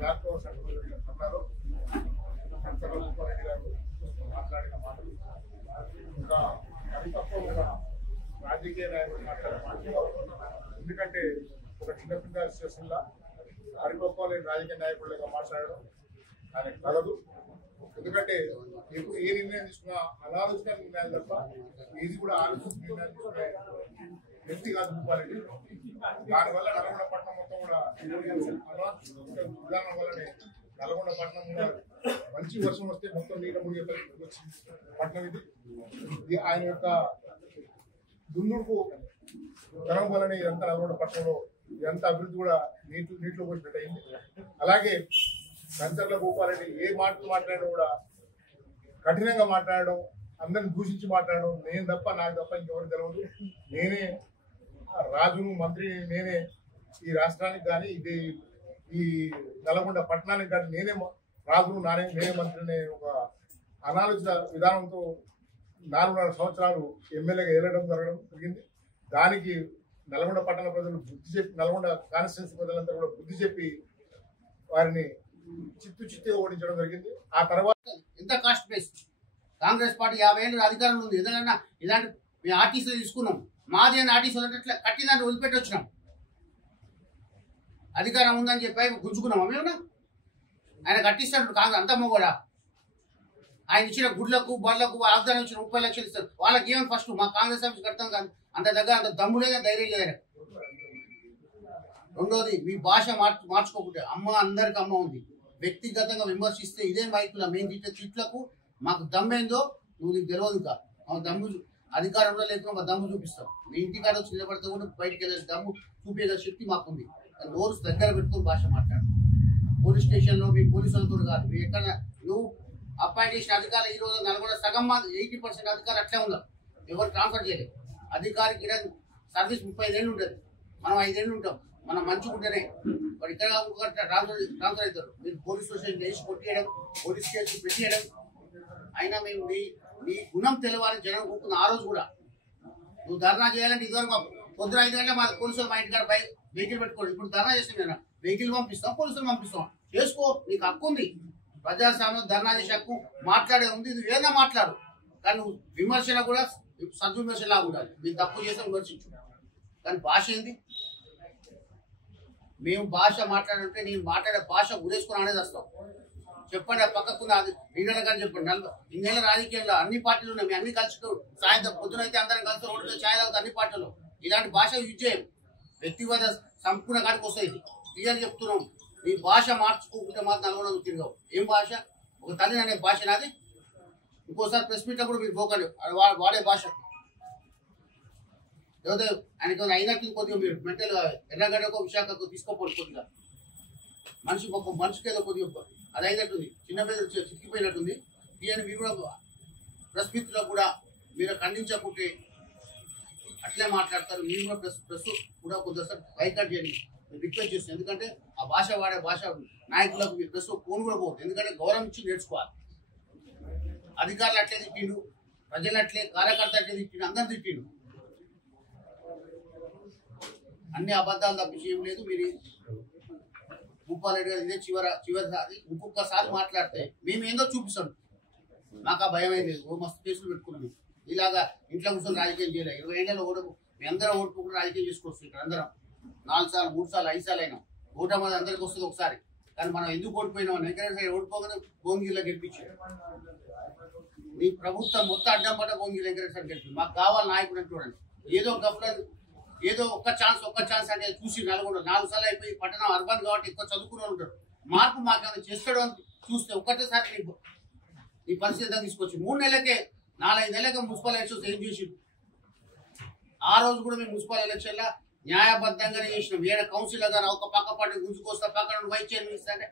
దాంట్లో అన్నారు రెడ్డి గారు మాట్లాడిన మాటలు ఇంకా తక్కువ రాజకీయ నాయకులు మాట్లాడే మాటలు. ఎందుకంటే ఒక చిన్నపిల్ల స్టేషన్లో హరిగోపాల్ రాజకీయ నాయకులుగా మాట్లాడడం ఆయనకు కలదు. ఎందుకంటే ఎప్పుడు ఏ నిర్ణయం తీసుకున్నా అనాలోచన నిర్ణయాలు తప్ప ఇది కూడా ఆలోచించిన నిర్ణయాలు తీసుకునే వ్యక్తి కాదు భూపాలరెడ్డి. దానివల్ల నల్గొండ పట్టణం మొత్తం కూడా విధానం వల్లనే నల్గొండ పట్టణం కూడా మంచి వర్షం వస్తే మొత్తం నీళ్ళ మునిగే పరిస్థితి వచ్చింది పట్టణం. ఇది ఆయన యొక్క దుందుడుకు ధనం వల్లనే ఇదంతా నల్గొండ పట్టణంలో ఇదంతా అభివృద్ధి కూడా నీటిలో పోసినట్టు అయింది. అలాగే కంచర్ల భూపాలరెడ్డి ఏ మాటలు మాట్లాడడం కూడా కఠినంగా మాట్లాడడం, అందరిని దూషించి మాట్లాడడం, నేను తప్ప నాకు తప్ప ఇంకెవరు తెలియదు, నేనే రాజును మంత్రిని, నేనే ఈ రాష్ట్రానికి కానీ ఇది ఈ నల్గొండ పట్టణానికి కానీ నేనే రాజును నేనే మంత్రిని ఒక అనాలోచిత విధానంతో 4.5 సంవత్సరాలు ఎమ్మెల్యేగా ఏలడం జరిగింది. దానికి నల్గొండ పట్టణ ప్రజలు బుద్ధి చెప్పి, నల్గొండ కాన్స్టిట్యున్సీ ప్రజలంతా కూడా బుద్ధి చెప్పి వారిని చిత్తుగా ఓడించడం జరిగింది. ఆ తర్వాత ఎంత కాస్ట్ బేస్ కాంగ్రెస్ పార్టీ 50 ఏళ్ళు అధికారంలో ఉంది. ఏదైనా ఇలాంటి మేము ఆర్టీసీలో తీసుకున్నాం, మాది అని ఆర్టీసీలో కట్టిందని వదిలిపెట్టి వచ్చినాం. అధికారం ఉందని చెప్పి గుంజుకున్నాం. మేమన్నా ఆయన కట్టిస్తాడు కాంగ్రెస్ అంతమ్మ కూడా. ఆయన ఇచ్చిన గుడ్లకు బళ్ళకు వాగ్దానం ఇచ్చిన 30 లక్షలు ఇస్తారు. వాళ్ళకి ఏమని ఫస్ట్ మా కాంగ్రెస్ ఆఫీస్ కడతాం కాదు, అంత దగ్గర అంత దమ్ము లేదా ధైర్యం లేదా. రెండోది మీ భాష మార్చుకోకుంటే అమ్మ అందరికి అమ్మ ఉంది. వ్యక్తిగతంగా విమర్శిస్తే ఇదే మైకులో మేము తిట్టే తిట్లకు మాకు దమ్మేందో నువ్వు నీకు తెలియదు కా. మా దమ్ము అధికారంలో లేకుండా మా దమ్ము చూపిస్తాం. మీ ఇంటికాడ వచ్చి నిలబడితే కూడా బయటికి వెళ్ళే దమ్ము చూపే శక్తి మాకుంది. నోరు దగ్గర పెట్టుకుని భాష మాట్లాడు. పోలీస్ స్టేషన్లో మీ పోలీసులతో కాదు, మీ ఎక్కడ నువ్వు అపాయింట్ చేసిన అధికారులు ఈ రోజు నల్గొండ సగం మంది 80% అధికారులు అట్లే ఉన్నారు. ఎవరు ట్రాన్స్ఫర్ చేయలేదు. అధికారికి సర్వీస్ 35 ఏళ్ళు ఉంటుంది, మనం 5 ఏళ్ళు ఉంటాం. మనం మంచుకుంటేనే వాడు ఇక్కడ ట్రాన్స్ఫర్ అవుతారు. మీరు పోలీస్ స్టేషన్ వేసి కొట్టేయడం, పోలీస్ కేసు పెట్టేయడం. అయినా మేము నీ గుణం తెలవాలని జనం కూర్చున్న ఆ రోజు కూడా నువ్వు ధర్నా చేయాలంటే ఇదివరకు పొద్దున 5 గంటల మా పోలీసులు మా ఇంటికాడ వెహికల్ పెట్టుకోండి. ఇప్పుడు ధర్నా చేస్తాం కదా, వెహికల్ పంపిస్తాం, పోలీసులు పంపిస్తాం. చేసుకో, నీకు హక్కు ఉంది. ప్రజాస్వామ్యం ధర్నా చేసే హక్కు, మాట్లాడే ఉంది. నువ్వు ఏదైనా మాట్లాడు, కానీ నువ్వు విమర్శన కూడా సద్విమర్శలా ఉండాలి. మీరు తప్పు చేస్తే విమర్శించు, కానీ భాష ఏంది? మేము భాష మాట్లాడుతుంటే నేను మాట్లాడే భాష ఉరేసుకుని అనేది వస్తాం. చెప్పండి ఆ పక్కకున్న అది లీడర్ గారు చెప్పండి. 40 ఇన్నేళ్ళ రాజకీయాల్లో అన్ని పార్టీలు ఉన్నాయి. మేము అన్ని కలిసి సాయంత్రం పొద్దునైతే అందరం కలిసి రోడ్డు ఛాయ్ తాగుతాం అన్ని పార్టీలు. ఇలాంటి భాష యూజ్ చేయం. వ్యక్తిగత సంపూర్ణ కాడికి వస్తాయి. క్లియర్ చెప్తున్నాం. నీ భాష మార్చుకుంటే మాత్రం నల్గొండ తిరగవు. ఏం భాష? ఒక తల్లి అనే భాష నాది. ఇంకోసారి ప్రెస్ మీట్ కూడా మీరు పోకండి వాడే భాష. లేకపోతే ఆయనకి అయినట్టు కొద్దిగా మీరు మెంటల్ ఎర్రగడ్డకో విశాఖకు తీసుకోపోండి. కొద్దిగా మనిషికి ఏదో కొద్దిగా అది అయినట్టుంది, చిన్న మీద చిక్కిపోయినట్టుంది. దీని మీరు కూడా ప్రెస్ మీట్లో కూడా మీరు ఖండించకుంటే అట్లే మాట్లాడతారు. మీరు కూడా ప్రెస్ కూడా కొద్దిసారి బైకాట్ చేయండి రిక్వెస్ట్ చేస్తాను. ఎందుకంటే ఆ భాష వాడే భాష నాయకులకు మీరు ప్రెస్ ఫోన్ కూడా పోతుంది. ఎందుకంటే గౌరవం ఇచ్చి నేర్చుకోవాలి. అధికారులు అట్లే తిట్టిండు, ప్రజలు అట్లే, కార్యకర్త అట్లే తిట్టిండు, అందరు తిట్టిండు. అన్ని అబద్ధాలు తప్పించి ఏం లేదు. మీరు భూపాలరెడ్డి గారు ఇదే చివరిసారి ఇంకొకసారి మాట్లాడితే మేము ఏందో చూపిస్తాం. మాకు ఆ భయం ఏం లేదు. మస్తు కేసులు పెట్టుకున్నాం. ఇలాగా ఇంట్లో కూర్చొని రాజకీయం చేయలేదు. 20 ఏళ్ళలో మీ అందరం ఓటుకుంటే రాజకీయం చేసుకోవచ్చు. ఇక్కడ అందరం 4 సార్లు 3 సార్లు 5 సార్లు అయినా ఓటు అనేది అందరికి వస్తుంది ఒకసారి. కానీ మనం ఎందుకు ఓడిపోయినాం? వెంకటేశ్వర సైడ్ ఓడిపోగానే భువనగిరిలో గెలిపించారు. మీ ప్రభుత్వం మొత్తం అడ్డం పడ్డ భువనగిరి వెంకటేశ్వర గెలిపింది. మాకు కావాలి నాయకుడు అని చూడండి. ఏదో ఒక్క ఛాన్స్ అంటే చూసి నల్గొండ 4 సార్లు అయిపోయి పట్టణం అర్బన్ కాబట్టి ఎక్కువ చదువుకుని ఉంటారు. మార్పు మాకేమైనా చేస్తాడు అని చూస్తే ఒక్కటేసారి నీ పరిస్థితి తీసుకొచ్చి 3 నెలలకే 4-5 నెలలకే మున్సిపల్ ఎలక్షన్స్ ఏం చేసి ఆ రోజు కూడా మేము మున్సిపల్ ఎలక్షన్లో న్యాయబద్ధంగానే చేసినాం. ఏడ కౌన్సిలర్ గారు ఒక పక్క పార్టీ గుంజుకొస్తా పక్కన వైస్ చైర్మన్ ఇస్తాంటే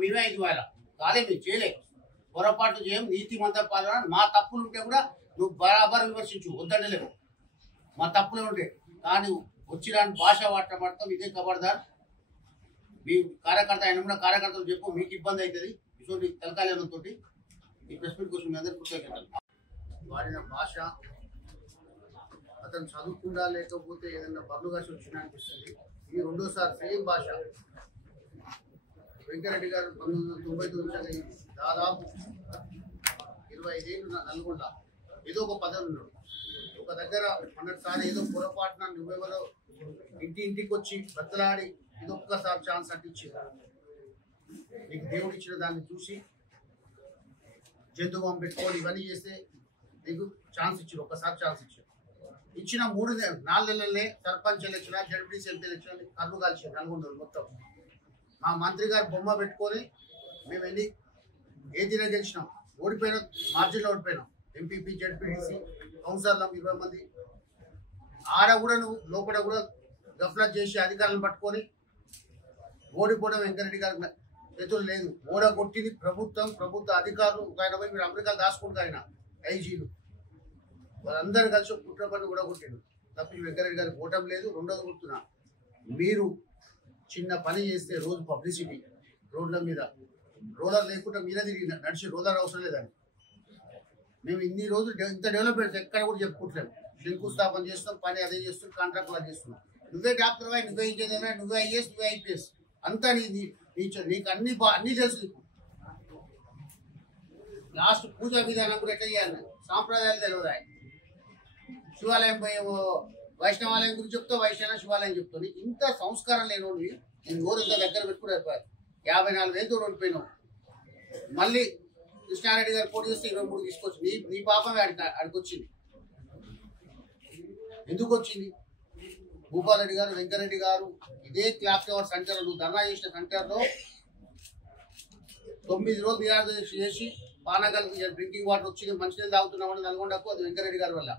మేమే 5 వేల కాలే మేము చేయలే. పొరపాటు చేయం, నీతిమంత పాలన. మా తప్పులు ఉంటే కూడా నువ్వు బరాబర్ విమర్శించు, వద్దలేవు. మా తప్పులు ఉంటాయి, కానీ వచ్చిన భాష వాడటం ఇదే ఖబర్దార్. మీ కార్యకర్త ఆయన కూడా కార్యకర్తలు చెప్పు, మీకు ఇబ్బంది అవుతుంది. ఇటువంటి తలకాలంతో ఈ ప్రెస్ మీట్ కోసం మీ అందరికీ కృతజ్ఞతలు. వాడిన భాష అతను చదువుకుండా లేకపోతే ఏదైనా బర్లు కాసి వచ్చినా అనిపిస్తుంది. ఇది రెండోసారి సేమ్ భాష. వెంకరెడ్డి గారు 1999 దాదాపు 25 ఏళ్ళు నల్గొండ ఏదో ఒక పదవి ఉన్నాడు. ఒక దగ్గర మొన్నటిసారి ఏదో పొరపాటున నువ్వెవరో ఇంటికి వచ్చి బద్దలాడి ఇదొక్కసారి ఛాన్స్ అంటించింది. నీకు దేవుడు ఇచ్చిన దాన్ని చూసి జంతువం పెట్టుకొని ఇవన్నీ చేస్తే నీకు ఛాన్స్ ఇచ్చారు, ఒక్కసారి ఛాన్స్ ఇచ్చారు. ఇచ్చిన 4 నెలలనే sarpanch election, ZPTC MP election కన్ను కాల్చారు నల్గొండ మొత్తం. మా మంత్రి గారు బొమ్మ పెట్టుకొని మేము వెళ్ళి ఏదైనా గెలిచినాం, ఓడిపోయినా మార్జిన్లో ఓడిపోయినాం. ఎంపీపీ, జడ్పీటీసీ, కౌన్సిలర్లు 20 మంది. ఆడ కూడా నువ్వు లోపల కూడా గఫ్లత్ చేసి అధికారులను పట్టుకొని ఓడిపోవడం వెంకరెడ్డి గారి చేతులు లేదు. ఓడగొట్టింది ప్రభుత్వ అధికారులు. ఆయన పోయి మీరు అమెరికాలు దాచుకుంటారు, ఆయన ఐజీలు వాళ్ళందరూ కలిసి కుట్రపడి కూడా కొట్టిండు. తప్పి వెంకరెడ్డి గారికి ఓటం లేదు. రెండోది గుర్తున్నా, మీరు చిన్న పని చేస్తే రోజు పబ్లిసిటీ, రోడ్ల మీద రోలర్ లేకుండా మీరే తిరిగి నడిచి రోలర్ అవసరం లేదని. మేము ఇన్ని రోజులు ఇంత డెవలప్మెంట్స్ ఎక్కడ కూడా చెప్పుకుంటలేము. శంకుస్థాపన చేస్తాం, పని అదే చేస్తాం, కాంట్రాక్ట్ వాళ్ళు చేస్తున్నాం. నువ్వే డాక్టర్ అయి, నువ్వే ఇంజనీర్, నువ్వే ఐఏఎస్, నువ్వే ఐపీఎస్, అంతా నీకు అన్ని తెలుసు. లాస్ట్ పూజా విధానం కూడా ఎట్లా చేయాలి, సాంప్రదాయాలు తెలియదు. శివాలయం పోయి వైష్ణవాలయం గురించి చెప్తావు, వైష్ణవ శివాలయం చెప్తావు. నీకు ఇంత సంస్కారం లేని నేను ఊరంతా దగ్గర పెట్టుకుని 54 ఏళ్ళు ఓడిపోయినావు. మళ్ళీ కృష్ణారెడ్డి గారు పోటీ చేస్తే 23 తీసుకొచ్చి నీ పాపమే ఆడికి వచ్చింది. ఎందుకు వచ్చింది? భూపాలరెడ్డి గారు, వెంకరెడ్డి గారు ఇదే క్లాక్ టవర్ సెంటర్, నువ్వు ధర్నా చేసిన సెంటర్లో 9 రోజులు నిరాదరణ చేసి పానగల్ డ్రింకింగ్ వాటర్ వచ్చింది, మంచినీళ్ళు తాగుతున్నామని నల్గొండకు. అది వెంకరెడ్డి గారి వల్ల.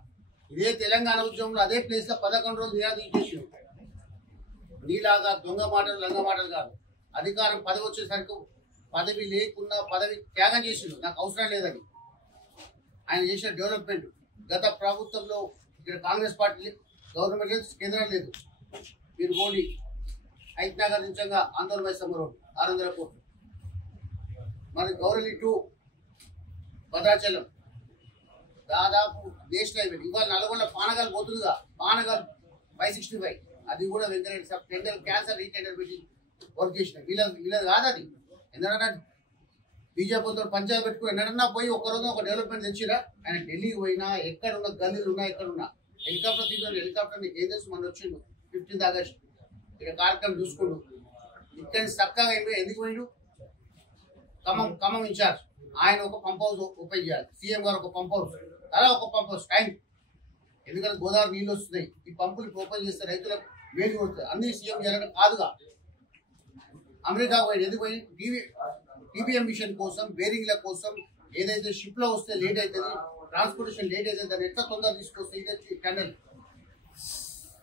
ఇదే తెలంగాణ ఉద్యమంలో అదే ప్లేస్లో 11 రోజులు నిరాదరణ చేసి నీలాగా దొంగ మాటలు, లంగ మాటలు కాదు. అధికారం పదవి వచ్చేసరికి పదవి లేకున్నా పదవి త్యాగం చేసిండు, నాకు అవసరం లేదని. ఆయన చేసిన డెవలప్మెంట్ గత ప్రభుత్వంలో ఇక్కడ కాంగ్రెస్ పార్టీ గవర్నమెంట్ లేదు, కేంద్రం లేదు. మీరు పోండి హైట్నగర్ నుంచంగా ఆందోళన వైసమ్మ రోడ్ 600 కోట్లు. మరి గౌరలి టు భద్రాచలం దాదాపు నేషనల్ హైవే. ఇవాళ నల్గొండ పానగల్ పోతుందిగా, పానగల్ 565 అది కూడా Venkat Reddy sir tender cancer re-tender పెట్టి వర్క్ చేసిన వీళ్ళది కాదు. అది ఎందుకంటే బీజేపీతో పంచాయతీ పెట్టుకుని ఎన్నడన్నా పోయి ఒక్కరోజు ఒక డెవలప్మెంట్ తెచ్చిరా. ఆయన ఢిల్లీకి పోయినా, ఎక్కడున్న గల్లీలు ఉన్నా, ఎక్కడున్నా హెలికాప్టర్ తీసుకుని హెలికాప్టర్ నీకు ఏం తెలుసు, మన వచ్చిండు 15 ఆగస్టు ఇక్కడ కార్యక్రమం చూసుకుండు. ఇక్కడ చక్కగా ఎందుకు పోయిండు? ఖమ్మం ఇన్ఛార్జ్ ఆయన ఒక పంప్ హౌస్ ఓపెన్ చేయాలి, సీఎం గారు ఒక పంప్ హౌస్, అలా ఒక పంప్ హౌస్ టైం. ఎందుకంటే గోదావరి నీళ్ళు వస్తున్నాయి, ఈ పంపులు ఓపెన్ చేస్తే రైతులకు వేడి కొడుతుంది. అన్ని సీఎం చేయాలంటే కాదుగా. అమెరికా పోయి ఎందుకు పోయి? టీబీఎం మిషన్ కోసం, బేరింగ్ల కోసం. ఏదైతే షిప్ లో వస్తే లేట్ అవుతుంది, ట్రాన్స్పోర్టేషన్ లేట్ అవుతుంది, దాన్ని ఎట్లా తొందరగా తీసుకొస్తే ఇదే టన్నెల్.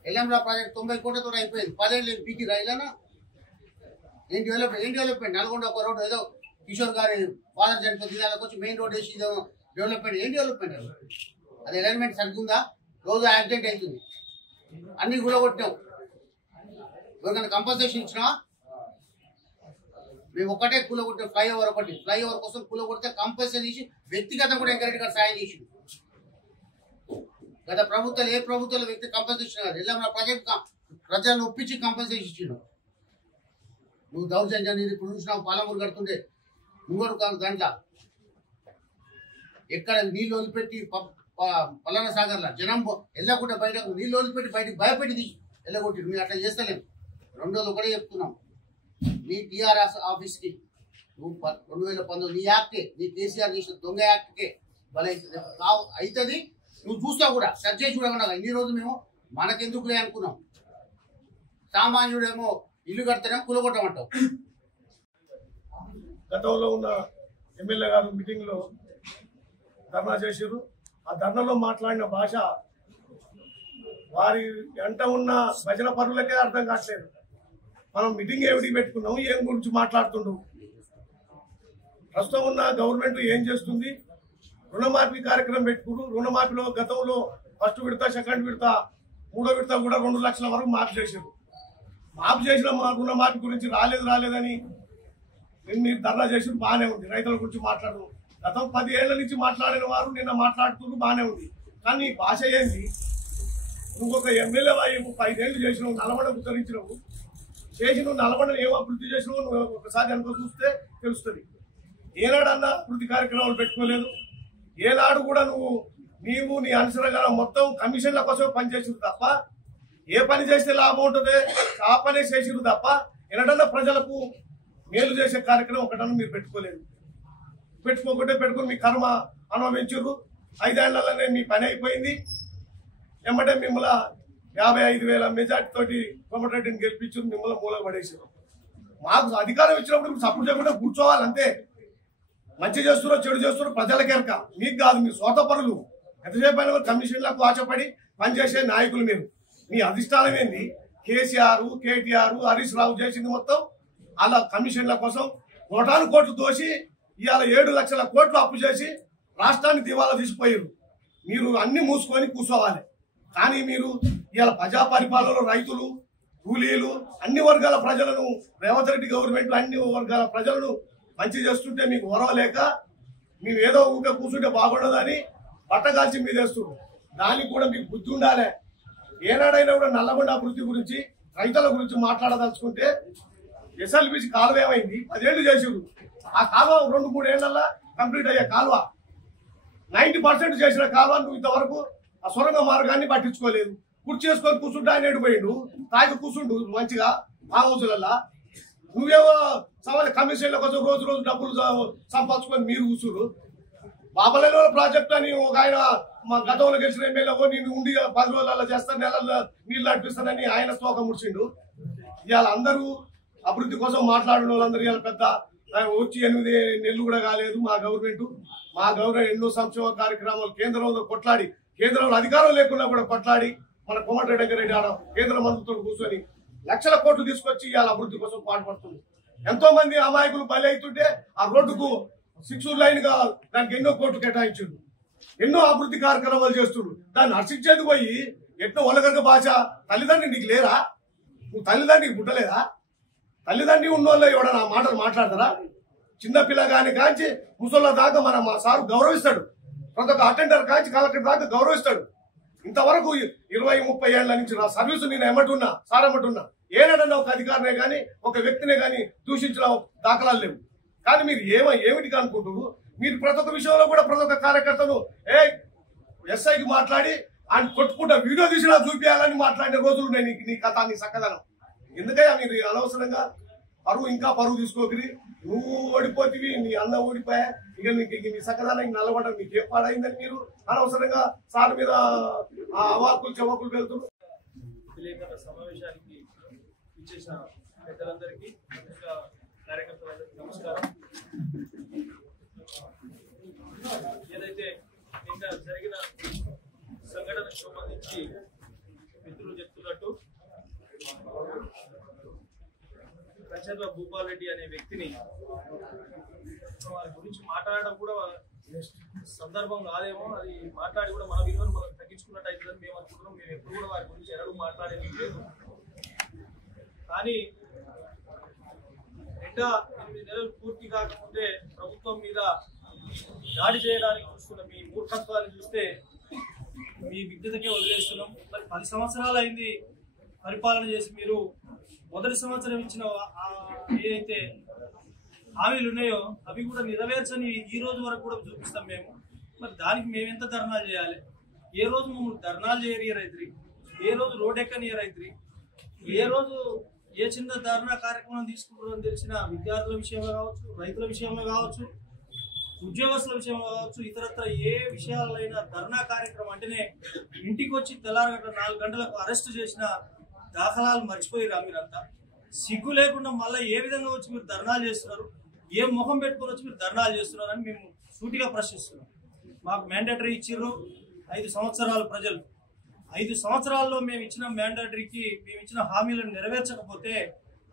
ఎల్లంరా ప్రాజెక్ట్ 90 కోట్లతో అయిపోయింది. 10 ఏళ్ళు పీకి రైలానా? ఏం డెవలప్మెంట్? నల్గొండ ఒక రోడ్ ఏదో కిషోర్ గారి ఫాదర్ చనిపోతే దినాలకు వచ్చి మెయిన్ రోడ్ వేసి ఇదో డెవలప్మెంట్. ఏం డెవలప్మెంట్? అది అలైన్మెంట్ సరిగ్గా రోజు యాక్సిడెంట్ అవుతుంది. అన్ని కూడా కొట్టావు. ఎవరికైనా కంపల్సేషన్ ఇచ్చినా? మేము ఒకటే కూలగొట్టే ఫ్లైఓవర్ ఒకటి, ఫ్లైఓవర్ కోసం కూలగొడితే కంపల్సరీ చేసి వ్యక్తిగతం కూడా వెంకరెడ్డి గారు సాయం చేసి గత ప్రభుత్వాలు ఏ ప్రభుత్వాలు వ్యక్తి కంపల్సేషన్ కాదు. ఇలా మన ప్రజలను ఒప్పించి కంపల్సేషన్ ఇచ్చిండు. నువ్వు దౌర్జన్యాన్ని ఇప్పుడు చూసినావు, పాలమూరు కడుతుంటే ముంగడు కాదు దాంట్లో ఎక్కడ నీళ్ళు వదిలిపెట్టి పలానా సాగర్లా జనం వెళ్ళకుండా బయటకు నీళ్ళు వదిలిపెట్టి బయటకు భయపెట్టి వెళ్ళగొట్టి మేము అట్లా చేస్తలేము. రెండోది ఒకటే చెప్తున్నాం, నీ టీఆర్ఎస్ ఆఫీస్కి నువ్వు 2019 నీ యాక్టే, నీ కేసీఆర్ చేసిన దొంగ యాక్ట్కే బలవుతుంది అవుతుంది. నువ్వు చూస్తావు కూడా, సెర్చ్ చేసి చూడకుండా ఇన్ని రోజులు మేము మనకెందుకులే అనుకున్నాం. సామాన్యుడేమో ఇల్లు కడితేనే కూలగొట్టమంటావు. గతంలో ఉన్న ఎమ్మెల్యే గారు మీటింగ్లో ధర్నా చేశారు. ఆ ధర్నాలో మాట్లాడిన భాష వారి వెంట ఉన్న భజన పరులకే అర్థం కావట్లేదు. మనం మీటింగ్ ఏమిటి పెట్టుకున్నాం, ఏం గురించి మాట్లాడుతుండు, ప్రస్తుతం ఉన్న గవర్నమెంట్ ఏం చేస్తుంది, రుణమాఫీ కార్యక్రమం పెట్టుకున్నారు. రుణమాఫీలో గతంలో ఫస్ట్ విడత, సెకండ్ విడత, మూడో విడత కూడా 2 లక్షల వరకు మాఫీ చేశారు. మాఫీ చేసిన రుణమాఫీ గురించి రాలేదని మీరు ధర్నా చేసి బాగానే ఉంది. రైతుల గురించి మాట్లాడరు. గతం 10 ఏళ్ల నుంచి మాట్లాడిన వారు నిన్న మాట్లాడుతున్నారు, బాగానే ఉంది. కానీ భాష ఏంటి? నువ్వు ఒక ఎమ్మెల్యే 5 ఏళ్ళు చేసినావు, నల్గొండ ఉత్తరించినావు, చేసి నువ్వు నల్గొండను ఏం అభివృద్ధి చేసినావు నువ్వు ఒకసారి అనుకో చూస్తే తెలుస్తుంది. ఏనాడన్నా అభివృద్ధి కార్యక్రమాలు పెట్టుకోలేదు. ఏనాడు కూడా నీవు నీ అనుసరణ మొత్తం కమిషన్ల కోసం పనిచేసిరు తప్ప ఏ పని చేస్తే లాభం ఉంటుంది ఆ పనే చేసిరు తప్ప ఎన్నడన్నా ప్రజలకు మేలు చేసే కార్యక్రమం ఒకటన్నా మీరు పెట్టుకోలేదు. పెట్టుకుని మీ కర్మ అనుభవించారు. 5 ఏళ్లలోనే మీ పని అయిపోయింది. ఎమ్మటే మిమ్మల్ని 55,000 మెజార్టీ తోటి కోమటిరెడ్డిని గెలిపించారు. మిమ్మల్ని మూల పడేసారు. మాకు అధికారం ఇచ్చినప్పుడు సపోర్ట్ చేయకుండా కూర్చోవాలి అంతే. మంచి చేస్తున్నారో చెడు చేస్తున్నారో ప్రజలకెరక, మీకు కాదు. మీ సొంత పనులు ఎంతసేపు అయినా కమిషన్లకు ఆశపడి పనిచేసే నాయకులు మీరు. మీ అధిష్టానం ఏంది? కేసీఆర్, కేటీఆర్, హరీష్ రావు చేసింది మొత్తం అలా కమిషన్ల కోసం కోట్లు దోసి ఇవాళ 7 లక్షల కోట్లు అప్పు చేసి రాష్ట్రాన్ని దివాలా తీసిపోయారు. మీరు అన్ని మూసుకొని కూర్చోవాలి. కానీ మీరు ఇవాళ ప్రజా పరిపాలనలో రైతులు, కూలీలు, అన్ని వర్గాల ప్రజలను రేవంత్ రెడ్డి గవర్నమెంట్ అన్ని వర్గాల ప్రజలను మంచి చేస్తుంటే మీకు ఓరవలేక మేము ఏదో ఊరికే కూర్చుంటే బాగుండదని బట్టగాల్చి మీదేస్తున్నారు. దానికి కూడా మీకు బుద్ధి ఉండాలి. ఏనాడైనా కూడా నల్లగొండ అభివృద్ధి గురించి రైతుల గురించి మాట్లాడదలుచుకుంటే ఎస్ఎల్బిసి కాలువ ఏమైంది? 10 ఏళ్లు చేసారు. ఆ కాలువ 2-3 ఏళ్లలో కంప్లీట్ అయ్యే కాలువ 90% చేసిన కాలువ నువ్వు ఇంతవరకు ఆ సొరంగ మార్గాన్ని పట్టించుకోలేదు. కుర్చీ చేసుకొని కూర్చుంటే ఆయన ఎడిపోయిండు. తాగి కూర్చుండు మంచిగా ఆ రోజులల్లా. నువ్వేమో సవాల్ కమిషన్ల కోసం రోజు డబ్బులు సంపాదించుకొని మీరు కూర్చురు. బాబలలో ప్రాజెక్ట్ అని ఒక ఆయన మా గతంలో గెలిచిన ఎమ్మెల్యే నేను ఉండి 10 రోజులలో చేస్తాను, నెలల్లో నీళ్ళు నడిపిస్తానని ఆయన తోక ముడిచిండు. ఇవాళ అందరూ అభివృద్ధి కోసం మాట్లాడిన వాళ్ళందరూ ఇవాళ పెద్ద వచ్చి 8 నెలలు కూడా కాలేదు మా గవర్నమెంట్ ఎన్నో సంక్షేమ కార్యక్రమాలు కేంద్రంలో కొట్లాడి, కేంద్రంలో అధికారం లేకున్నా కూడా కొట్లాడి మన కోమటిరెడ్డి ఆడ కేంద్ర మంత్రితో కూర్చొని లక్షల కోట్లు తీసుకొచ్చి ఇవాళ అభివృద్ధి కోసం పాటుపడుతుంది. ఎంతో మంది అమాయకులు బలి అవుతుంటే ఆ రోడ్డుకు 6 లైన్ గా దానికి ఎన్నో కోట్లు కేటాయించుడు. ఎన్నో అభివృద్ధి కార్యక్రమాలు చేస్తుడు. దాన్ని హర్షించేది పోయి ఎన్నో ఒలగర్గ భాష. తల్లిదండ్రి నీకు లేరా? నువ్వు తల్లిదండ్రికి పుట్టలేదా? తల్లిదండ్రి ఉన్నోళ్ళు ఎవడన్నా మాటలు మాట్లాడతారా? చిన్నపిల్ల కాని కాంచి ముసళ్ళ దాకా మా సారు గౌరవిస్తాడు. ప్రతి ఒక్క అటెండర్ కాంచి కలెక్టర్ దాకా గౌరవిస్తాడు. ఇంతవరకు 20-30 ఏళ్ల నుంచి నా సర్వీసు నేను సారమ్మటున్నా ఏనాడన్నా ఒక అధికారినే కానీ ఒక వ్యక్తినే కానీ దూషించిన దాఖలాలు లేవు. కానీ మీరు ఏమిటి అనుకుంటున్నారు? మీరు ప్రతి ఒక్క విషయంలో కూడా ప్రతి ఒక్క కార్యకర్తను ఎస్ఐకి మాట్లాడి ఆయన కొట్టుకుంటా వీడియో తీసినా చూపించాలని మాట్లాడిన రోజులు ఉన్నాయి. నీ కథ నీ చక్కదనం ఎందుకయ్యా? మీరు అనవసరంగా పరువు తీసుకోకరి. నువ్వు ఓడిపోతివి, నీ అన్న ఓడిపోయా, ఇక నీ చక్కదనం నల్లబడ్డ మీకు ఏం పాడైందని మీరు అనవసరంగా సార్ మీద అవాకులు చెవాకులు వెళ్తున్నారు. విలేకరుల సమావేశానికి ఇచ్చేసిన పెద్దలందరికీ, కార్యకర్తలందరికీ నమస్కారం. ఏదైతే నిన్న జరిగిన సంఘటనకు సంబంధించి మిత్రులు చెప్తున్నట్టు కంచర్ల భూపాల్ రెడ్డి అనే వ్యక్తిని వారి గురించి మాట్లాడడం కూడా సందర్భం కాదేమో. అది మాట్లాడి కూడా మన విలువను మనం తగ్గించుకున్నట్టు అవుతుందని మేము అనుకుంటున్నాం. మేము ఎప్పుడు కూడా వారి గురించి ఎరడు మాట్లాడేది లేదు. కానీ 8 నెలలు పూర్తి కాకముందే ప్రభుత్వం మీద దాడి చేయడానికి చూస్తున్న మీ మూర్ఖత్వాన్ని చూస్తే మీ విజ్ఞతకే వదిలేస్తున్నాం. మరి 10 సంవత్సరాలు అయింది పరిపాలన చేసి. మీరు మొదటి సంవత్సరం ఇచ్చిన ఏదైతే హామీలు ఉన్నాయో అవి కూడా నెరవేర్చని ఈ రోజు వరకు కూడా చూపిస్తాం మేము. మరి దానికి మేము ఎంత ధర్నాలు చేయాలి? ఏ రోజు మమ్మల్ని ధర్నాలు చేయనియర్ అవుతుంది, ఏ రోజు రోడ్ ఎక్కనియర్ అవుతుంది, ఏ రోజు ఏ చిన్న ధర్నా కార్యక్రమం తీసుకుంటారని తెలిసిన విద్యార్థుల విషయంలో కావచ్చు, రైతుల విషయంలో కావచ్చు, ఉద్యోగస్తుల విషయంలో కావచ్చు, ఇతరత్ర ఏ విషయాలైనా ధర్నా కార్యక్రమం అంటేనే ఇంటికి వచ్చి తెల్లారగట్ల 4 గంటలకు అరెస్ట్ చేసిన దాఖలాలు మర్చిపోయిరా మీరంతా? సిగ్గు లేకుండా మళ్ళీ ఏ విధంగా వచ్చి మీరు ధర్నాలు చేస్తున్నారు? ఏ ముఖం పెట్టుకొని వచ్చి మీరు ధర్నాలు చేస్తున్నారు అని మేము సూటిగా ప్రశ్నిస్తున్నాం. మాకు మ్యాండేటరీ ఇచ్చిర్రు 5 సంవత్సరాలు ప్రజలు. 5 సంవత్సరాల్లో మేము ఇచ్చిన మ్యాండేటరీకి మేము ఇచ్చిన హామీలను నెరవేర్చకపోతే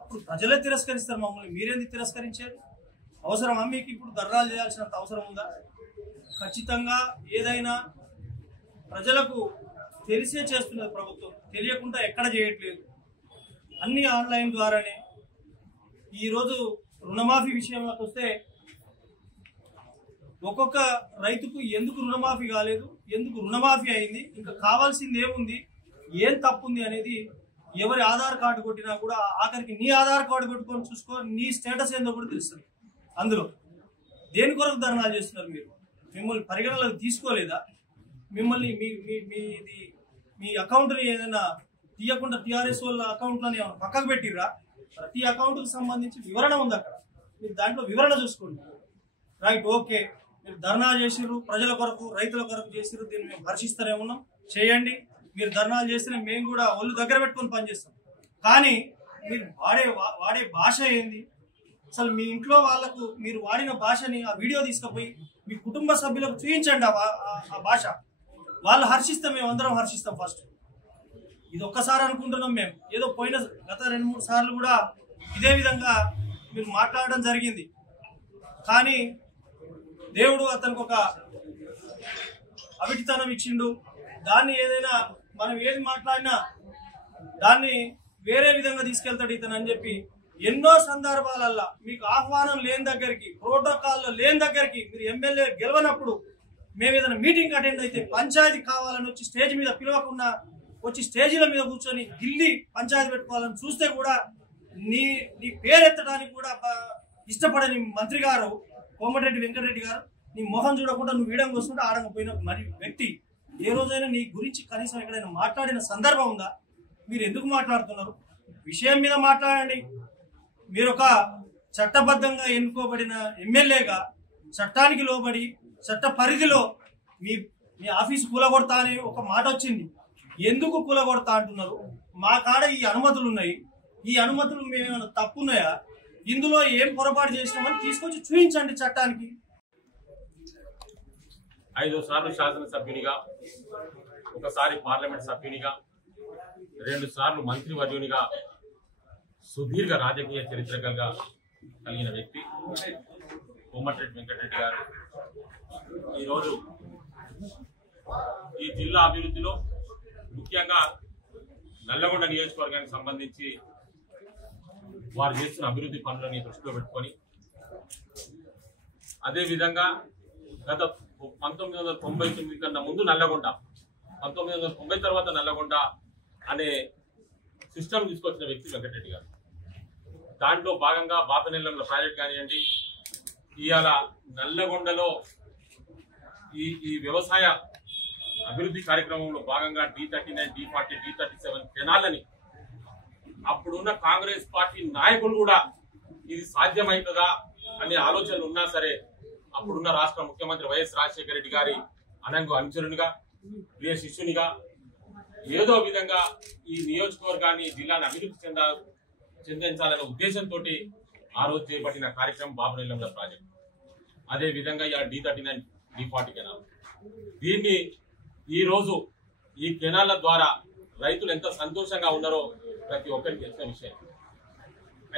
అప్పుడు ప్రజలే తిరస్కరిస్తారు మమ్మల్ని. మీరేంది తిరస్కరించేది? అవసరమా మీకు ఇప్పుడు ధర్నాలు చేయాల్సినంత అవసరం ఉందా? ఖచ్చితంగా ఏదైనా ప్రజలకు తెలిసే చేస్తున్నది ప్రభుత్వం, తెలియకుండా ఎక్కడ చేయట్లేదు. అన్ని ఆన్లైన్ ద్వారానే. ఈరోజు రుణమాఫీ విషయంలోకి వస్తే ఒక్కొక్క రైతుకు ఎందుకు రుణమాఫీ కాలేదు, ఎందుకు రుణమాఫీ అయింది, ఇంకా కావాల్సింది ఏముంది, ఏం తప్పుంది అనేది ఎవరి ఆధార్ కార్డు కొట్టినా కూడా ఆఖరికి నీ ఆధార్ కార్డు కొట్టుకొని చూసుకో, నీ స్టేటస్ ఏందో కూడా తెలుస్తుంది. అందులో దేని కొరకు ధర్నాలు చేస్తున్నారు మీరు? మిమ్మల్ని పరిగణనలోకి తీసుకోలేదా? మిమ్మల్ని మీ అకౌంట్ని ఏదైనా తీయకుండా టీఆర్ఎస్ వాళ్ళ అకౌంట్లని ఏమైనా పక్కకు పెట్టిర్రా? ప్రతి అకౌంట్కి సంబంధించి వివరణ ఉంది అక్కడ, మీరు దాంట్లో వివరణ చూసుకోండి. రైట్, ఓకే, మీరు ధర్నా చేసిర్రు, ప్రజల కొరకు రైతుల కొరకు చేసిర్రు, దీన్ని మేము హర్షిస్తూనే ఉన్నాం, చేయండి. మీరు ధర్నాలు చేస్తేనే మేము కూడా ఒళ్ళు దగ్గర పెట్టుకొని పనిచేస్తాం. కానీ మీరు వాడే భాష ఏంది? అసలు మీ ఇంట్లో వాళ్ళకు మీరు వాడిన భాషని ఆ వీడియో తీసుకుపోయి మీ కుటుంబ సభ్యులకు చూపించండి. ఆ భాష వాళ్ళు హర్షిస్తాం, మేము అందరం హర్షిస్తాం. ఫస్ట్ ఇది ఒక్కసారి అనుకుంటున్నాం మేము, ఏదో పోయిన గత 2-3 సార్లు కూడా ఇదే విధంగా మీరు మాట్లాడడం జరిగింది. కానీ దేవుడు అతనికి ఒక అవిటితనం ఇచ్చిండు. దాన్ని ఏదైనా మనం ఏది మాట్లాడినా దాన్ని వేరే విధంగా తీసుకెళ్తాడు ఇతను అని చెప్పి ఎన్నో సందర్భాలల్లో మీకు ఆహ్వానం లేని దగ్గరికి, ప్రోటోకాల్లో లేని దగ్గరికి, మీరు ఎమ్మెల్యే గెలవనప్పుడు మేము ఏదైనా మీటింగ్ అటెండ్ అయితే పంచాయతీ కావాలని వచ్చి స్టేజ్ మీద పిలవకుండా వచ్చి స్టేజీల మీద కూర్చొని ఢిల్లీ పంచాయతీ పెట్టుకోవాలని చూస్తే కూడా నీ పేరెత్తడానికి కూడా ఇష్టపడని మంత్రి గారు కోమటిరెడ్డి వెంకటరెడ్డి గారు నీ మొహం చూడకుండా నువ్వు వీడంగా వస్తుంటే ఆడంగపోయిన మరి వ్యక్తి ఏ రోజైనా నీ గురించి కనీసం ఎక్కడైనా మాట్లాడిన సందర్భం ఉందా? మీరు ఎందుకు మాట్లాడుతున్నారు? విషయం మీద మాట్లాడండి. మీరు ఒక చట్టబద్ధంగా ఎన్నుకోబడిన ఎమ్మెల్యేగా చట్టానికి లోబడి చట్ట పరిధిలో మీ ఆఫీసు కూలగొడతా అనే ఒక మాట వచ్చింది. ఎందుకు కూలగొడతా అంటున్నారు? మా కాడ ఈ అనుమతులు ఉన్నాయి, ఈ అనుమతులు మేమేమైనా తప్పున్నాయా? ఇందులో ఏం పొరపాటు చేసినామని తీసుకొచ్చి చూపించండి చట్టానికి. 5 సార్లు శాసనసభ్యునిగా, ఒకసారి పార్లమెంట్ సభ్యునిగా, 2 సార్లు మంత్రివర్యునిగా సుదీర్ఘ రాజకీయ చరిత్ర కలిగిన వ్యక్తి కోమటిరెడ్డి వెంకటరెడ్డి గారు ఈరోజు ఈ జిల్లా అభివృద్ధిలో ముఖ్యంగా నల్లగొండ నియోజకవర్గానికి సంబంధించి వారు చేస్తున్న అభివృద్ధి పనులని దృష్టిలో పెట్టుకొని, అదేవిధంగా గత 1999 కన్నా ముందు నల్లగొండ, 1990 తర్వాత నల్లగొండ అనే సిస్టమ్ తీసుకొచ్చిన వ్యక్తి వెంకటరెడ్డి గారు. దాంట్లో భాగంగా బాపనెల్లంలో ప్రాజెక్ట్ కానివ్వండి, ఇవాళ నల్లగొండలో ఈ వ్యవసాయ అభివృద్ధి కార్యక్రమంలో భాగంగా D39, D40, D37 కెనాలని అప్పుడున్న కాంగ్రెస్ పార్టీ నాయకులు కూడా ఇది సాధ్యమవుతుందా అనే ఆలోచనలు ఉన్నా సరే, అప్పుడున్న రాష్ట్ర ముఖ్యమంత్రి వైఎస్ రాజశేఖర రెడ్డి గారి అనంగు అనుచరునిగా, ప్రియ శిష్యునిగా ఏదో విధంగా ఈ నియోజకవర్గాన్ని, జిల్లాని అభివృద్ధి చెందించాలనే ఉద్దేశంతో ఆ రోజు చేపట్టిన కార్యక్రమం బాపనెల్లంల ప్రాజెక్ట్. అదే విధంగా ఇలా D39, D40 కెనాల్. దీన్ని ఈ రోజు ఈ కెనాళ్ల ద్వారా రైతులు ఎంత సంతోషంగా ఉన్నారో ప్రతి ఒక్కరికి తెలిసిన విషయం.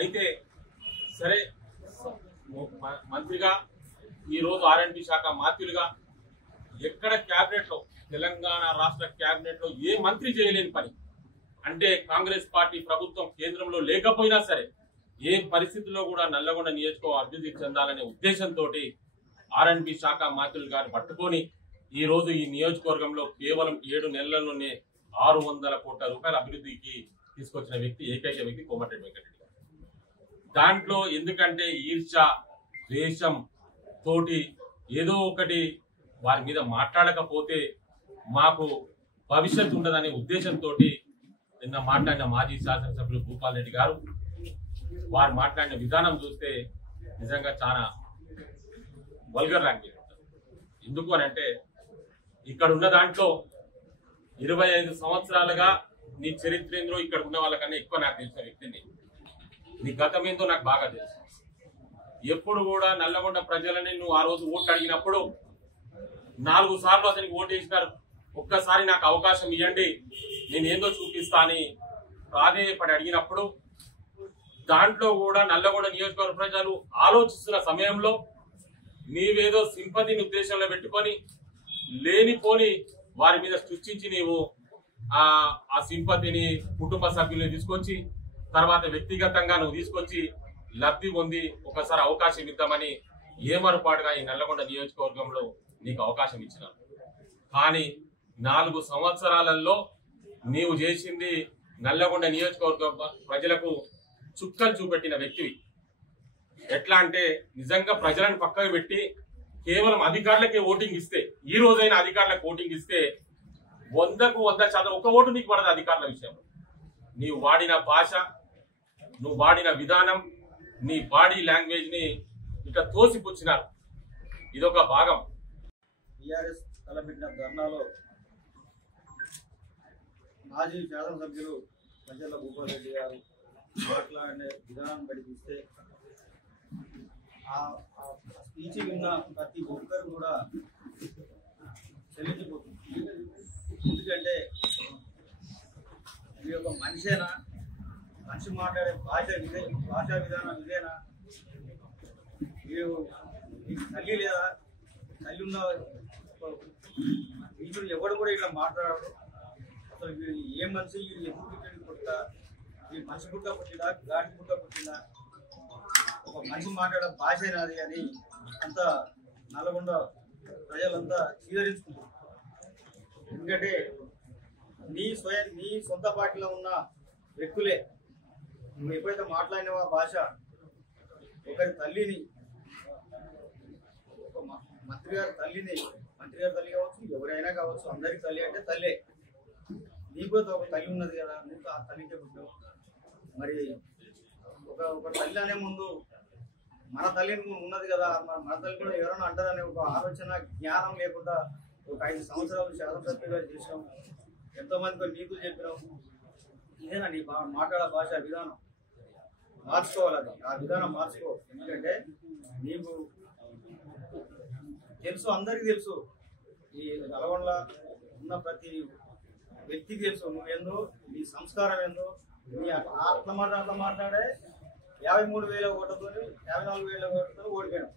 అయితే సరే, మంత్రిగా ఈరోజు R&D శాఖ మాత్యులుగా ఎక్కడ క్యాబినెట్ లో, తెలంగాణ రాష్ట్ర క్యాబినెట్ లో ఏ మంత్రి చేయలేని పని, అంటే కాంగ్రెస్ పార్టీ ప్రభుత్వం కేంద్రంలో లేకపోయినా సరే ఏ పరిస్థితుల్లో కూడా నల్లగొండ నియోజకవర్గం అభివృద్ధి చెందాలనే ఉద్దేశంతో R&D శాఖ మాత్యులు గారు పట్టుకొని ఈ రోజు ఈ నియోజకవర్గంలో కేవలం 7 నెలల్లోనే 600 కోట్ల రూపాయల అభివృద్ధికి తీసుకొచ్చిన వ్యక్తి, ఏకైక వ్యక్తి కోమటిరెడ్డి వెంకటరెడ్డి గారు. దాంట్లో ఎందుకంటే ఈర్ష్య, ద్వేషం తోటి ఏదో ఒకటి వారి మీద మాట్లాడకపోతే మాకు భవిష్యత్తు ఉండదనే ఉద్దేశంతో నిన్న మాట్లాడిన మాజీ శాసనసభ్యులు భూపాల్ రెడ్డి గారు వారు మాట్లాడిన విధానం చూస్తే నిజంగా చాలా వల్గర్ లాంగ్వేజ్. ఎందుకు అని అంటే, ఇక్కడ ఉన్న దాంట్లో 25 సంవత్సరాలుగా నీ చరిత్ర ఏందో ఇక్కడ ఉన్న వాళ్ళకన్నా ఎక్కువ నాకు తెలిసిన వ్యక్తిని. నీ గతం ఏందో నాకు బాగా తెలుసు. ఎప్పుడు కూడా నల్లగొండ ప్రజలని నువ్వు ఆ రోజు ఓటు అడిగినప్పుడు 4 సార్లు అతనికి ఓటు వేసినారు. ఒక్కసారి నాకు అవకాశం ఇవ్వండి, నేను ఏందో చూపిస్తా అని ప్రాధేయపడి అడిగినప్పుడు దాంట్లో కూడా నల్లగొండ నియోజకవర్గ ప్రజలు ఆలోచిస్తున్న సమయంలో నీవేదో సింపతిని ఉద్దేశంలో పెట్టుకొని లేనిపోని వారి మీద సృష్టించి నీవు ఆ సింపతిని కుటుంబ సభ్యుల్ని తీసుకొచ్చి తర్వాత వ్యక్తిగతంగా నువ్వు తీసుకొచ్చి లబ్ధి పొంది ఒకసారి అవకాశం ఇద్దామని ఏమరపాటుగా ఈ నల్లగొండ నియోజకవర్గంలో నీకు అవకాశం ఇచ్చినారు. కానీ 4 సంవత్సరాలలో నీవు చేసింది నల్లగొండ నియోజకవర్గ ప్రజలకు చుక్కలు చూపెట్టిన వ్యక్తివి. ఎట్లా అంటే నిజంగా ప్రజలను పక్కకు పెట్టి కేవలం అధికారులకే ఓటింగ్ ఇస్తే, ఈ రోజైనా అధికారులకు ఓటింగ్ ఇస్తే 100కు 100% ఒక ఓటు నీకు పడదు అధికారుల విషయంలో. నీవు వాడిన భాష, నువ్వు వాడిన విధానం, నీ బాడీ లాంగ్వేజ్ ని ఇక తోసిపుచ్చినారు. ఇదొక భాగం. టీఆర్ఎస్ తలపెట్టిన ధర్నాలో మాజీ శాసనసభ్యులు మధ్యల భూపాల్ రెడ్డి గారు మాట్లాడే విధానం బట్టి చూస్తే ఆ స్పీచ్ విన్న ప్రతి ఒక్కరు కూడా చెల్లించిపోతుంది. ఎందుకంటే ఈ యొక్క మనిషేనా, మనిషి మాట్లాడే భాషా విధానం ఇదేనా, వీడు తల్లి లేదా, తల్లి ఉన్న వీళ్ళు ఎవడు కూడా ఇట్లా మాట్లాడాడు. అసలు వీడు ఏ మనిషి, వీడు ఎప్పుడు పుట్టిన పుట్ట, ఈ మనిషి పుట్ట పుట్టినా, గాడి పుట్ట పుట్టినా, ఒక మనిషి మాట్లాడే భాష నాది అని అంతా నల్లగొండ ప్రజలంతా స్వీకరించుకుంటారు. ఎందుకంటే నీ సొంత పార్టీలో ఉన్న వ్యక్తులే నువ్వు ఎప్పుడైతే మాట్లాడినావో ఆ భాష, ఒకరి తల్లిని, ఒక మంత్రి గారి తల్లిని, మంత్రి గారి తల్లి కావచ్చు, ఎవరైనా కావచ్చు, అందరికి తల్లి అంటే తల్లే. నీకు కూడా ఒక తల్లి ఉన్నది కదా, నీకు ఆ తల్లికే పుట్టావు. మరి ఒక తల్లి అనే ముందు మన తల్లి ఉన్నది కదా, మన తల్లి కూడా ఎవరైనా అంటారనే ఒక ఆలోచన జ్ఞానం లేకుండా ఒక 5 సంవత్సరాలు శాసనసభ్యులుగా చేసినాం. ఎంతోమందికి నీతులు చెప్పినాం. ఇదేనా నీ మాట్లాడే భాష విధానం? మార్చుకోవాలి, అది ఆ విధానం మార్చుకో. ఎందుకంటే నీకు తెలుసు, అందరికీ తెలుసు, ఈ నల్గొండలో ఉన్న ప్రతి వ్యక్తికి తెలుసు నువ్వేందో, నీ సంస్కారం ఏందో. నీ అట్లా మాట్లాడే 53,000 ఓట్లతో 54,000 ఓట్లతో ఓడిపోయాం.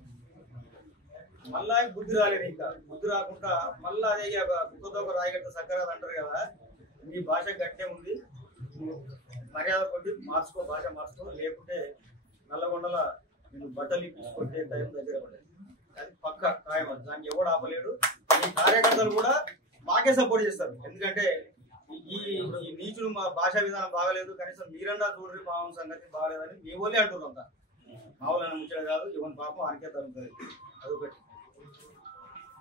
మళ్ళా బుద్ధి రాలేదు. ఇంకా బుద్ధి రాకుండా మళ్ళా అదే కుక్కతో ఒక రాయిగట్ట సక్కగా అంటారు కదా, నీ భాష గట్టే ఉంది, మర్యాద కొట్టి మార్చుకో, భాష మార్చుకో. లేకుంటే నల్లగొండల నేను బట్టలు ఇప్పించుకుంటే టైం దగ్గర పడేది. అది పక్క ఖాయం. దాన్ని ఎవడు ఆపలేడు. ఈ కార్యకర్తలు కూడా మాకే సపోర్ట్ చేస్తారు. ఎందుకంటే ఈ నీచుడు మా భాషా విధానం బాగలేదు, కనీసం మీరన్నా చూడరి పాపం సంగతి బాగలేదని మీ వాళ్ళే అంటున్నారు. అంతా మా వాళ్ళని ముచ్చట కాదు, ఇవన్న పాపం ఆనికే తగ్గుతుంది. అదొకటి.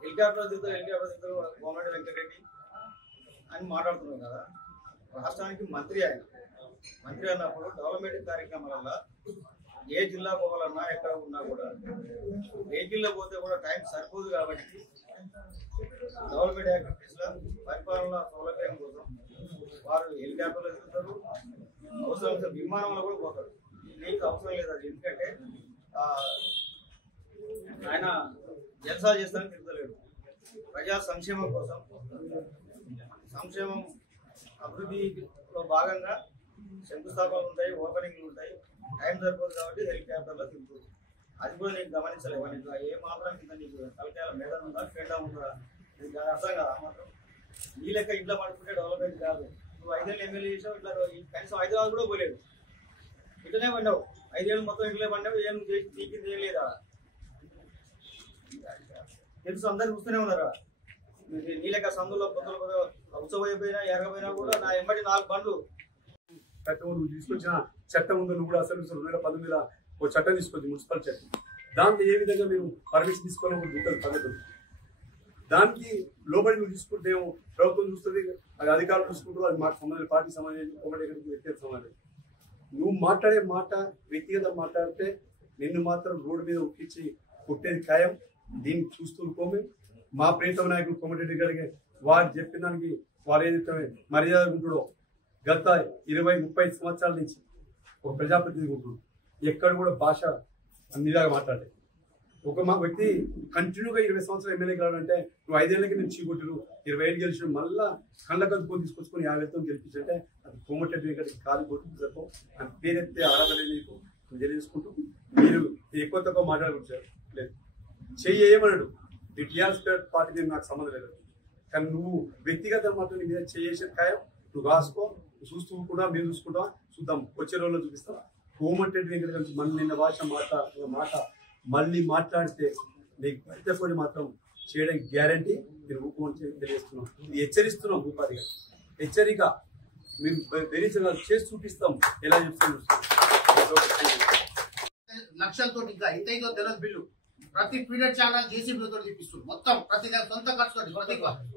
హెలికాప్టర్ దిగుతారు కోమరెడ్డి వెంకటరెడ్డి అని మాట్లాడుతున్నారు కదా. రాష్ట్రానికి మంత్రి ఆయన. మంత్రి అన్నప్పుడు డెవలప్మెంట్ కార్యక్రమాల ఏ జిల్లా పోవాలన్నా ఎక్కడ ఉన్నా కూడా వెహికల్లో పోతే కూడా టైం సరిపోదు. కాబట్టి డెవలప్మెంట్ యాక్టివిటీస్ లో పరిపాలన సౌలభ్యం కోసం వారు హెలికాప్టర్లో తిరుగుతారు, అవసరం విమానంలో కూడా పోతారు. నీకు అవసరం లేదు అది. ఎందుకంటే ఆయన జల్సాలు చేస్తారని తిరుగుతలేడు. ప్రజా సంక్షేమం కోసం, సంక్షేమం అభివృద్ధిలో భాగంగా శంకుస్థాపనలు ఉంటాయి, ఓపెనింగ్లు ఉంటాయి, టైం సరిపోదు కాబట్టి హెలికాప్టర్లో తిరుగుతుంది. అది కూడా నీకు గమనించలేవు. నీకు ఏ మాత్రం కింద నీకు తలకాయల మీద ఉందా, ఫ్రెండా ఉందా, నీకు అర్థం కాదు. ఆ మాత్రం నీ లెక్క ఇంట్లో పడుకుంటే డెవలప్మెంట్ కాదు. నువ్వు 5 ఏళ్ళు ఎమ్మెల్యే చేసావు, ఇట్లా కనీసం హైదరాబాద్ కూడా పోలేదు. ఇట్లనే పడినావు. 5 ఏళ్ళు మొత్తం ఇంట్లో పడినావు. ఏం చేసి తీకింది ఏం లేదా తెలుసు, అందరు చూస్తూనే ఉన్నారా. నీ లెక్క సందులో పొద్దులు ఉత్సవైపోయినా ఎరగపోయినా కూడా నా ఎంబడి 4 బండ్లు. నువ్వు తీసుకొచ్చిన చట్టం ఉందో నువ్వు కూడా అసలు 2019 ఒక చట్టం తీసుకొచ్చి మున్సిపల్ చట్టం, దాంట్లో ఏ విధంగా మీరు పర్మిషన్ తీసుకోవాలని ఉంటుంది పద్ధతులు. దానికి లోబడి నువ్వు తీసుకుంటే ప్రభుత్వం చూస్తుంది, అది అధికారులు చూసుకుంటారు, అది మాకు సంబంధించిన పార్టీ సంబంధించి ఒకటి వ్యక్తిగత సంబంధం. నువ్వు మాట్లాడే మాట వ్యక్తిగత మాట్లాడితే నిన్ను మాత్రం రోడ్డు మీద ఒప్పించి కొట్టేది ఖాయం. దీన్ని చూస్తూ కోమే మా ప్రియతమ నాయకుడు కోమటిరెడ్డి గారికి వారు చెప్పిన దానికి వారు ఏదైతే మర్యాద ఉంటుండో గత 20-30 సంవత్సరాల నుంచి ఒక ప్రజాప్రతినిధి ఉంటున్నాడు. ఎక్కడ కూడా భాష అన్నిలాగా మాట్లాడే ఒక మా వ్యక్తి కంటిన్యూగా 20 సంవత్సరాలు ఎమ్మెల్యే కావాలంటే నువ్వు 5 ఏళ్ళకి నేను చీకొట్టుడు 20 ఏళ్ళు గెలిచిన మళ్ళా కళ్ళ కదుకొని తీసుకొచ్చుకొని 50 గెలిపించంటే అది కోమటిరెడ్డి గారికి కాదు కొట్టు చెప్పు అని పేరెత్తే అర్హత నీకు తెలియజేసుకుంటూ మీరు ఎక్కువ తక్కువ మాట్లాడుకుంటారు లేదు చెయ్యమన్నాడు. ఈ టీఆర్ఎస్ పార్టీ నాకు సంబంధం లేదు. కానీ నువ్వు వ్యక్తిగత మాత్రం నీ మీద చేసే ఖాయం. నువ్వు రాసుకో, చూస్తూ కూడా మేము చూసుకుంటా చూద్దాం, వచ్చే రోజుల్లో చూపిస్తా. కోమటిరెడ్డి వెంకట గారి మన నిన్న మాట మళ్ళీ మాట్లాడితే నీకు బయటపడి మాత్రం చేయడానికి గ్యారంటీ. మీరు ఊపుకొని తెలియజేస్తున్నాం, ఇది హెచ్చరిస్తున్నాం. భూపాది గారు హెచ్చరిక మేము బెదిరించిన చేసి చూపిస్తాం ఎలా చెప్తాం. లక్షలతో ఇంకా ఇంతైతో తెలియదు బిల్లు. ప్రతి పీరియడ్ ఛానల్ జేసీబీలతో తెప్పిస్తుంది మొత్తం, ప్రతి సొంత ఖర్చుతో,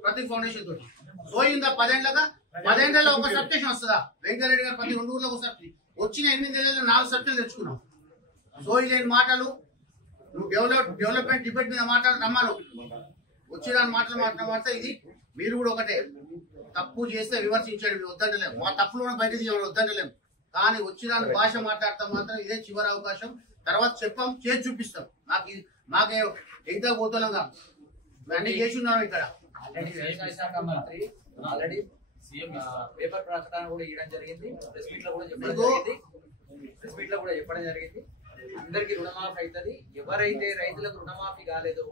ప్రతి ఫౌండేషన్ తోటి. పోయిందా 10 ఏళ్ళలో ఒక సబ్స్టేషన్ వస్తుందా? వెంకరెడ్డి గారు ప్రతి 2 ఊర్లో ఒక సబ్స్టేషన్ వచ్చిన 8 ఏళ్ళలో 4 సబ్స్టేషన్ తెచ్చుకున్నాం. సోయి లేని మాటలు, నువ్వు డెవలప్మెంట్ డిబేట్ మీద నమ్మాను, వచ్చిన మాటలు మాట్లాడితే ఇది మీరు కూడా ఒకటే. తప్పు చేస్తే విమర్శించండి, మేము వద్దంటలేము. మా తప్పులు కూడా బయట తీయడం వద్దంటలేము. కానీ వచ్చిన భాష మాట్లాడతాం మాత్రం ఇదే చివరి అవకాశం. తర్వాత చెప్పాం, చేసి చూపిస్తాం. మాకే ఎగ్దా పోతున్నాం కాదు, అన్ని చేసి ఉన్నాం ఇక్కడ. వ్యవసాయ శాఖ మంత్రి ఆల్రెడీ సీఎం పేపర్ ప్రకటన కూడా ఇవ్వడం జరిగింది, ప్రెస్ మీట్ లో కూడా చెప్పడం జరిగింది. అందరికి రుణమాఫీ అవుతుంది. ఎవరైతే రైతులకు రుణమాఫీ కాలేదో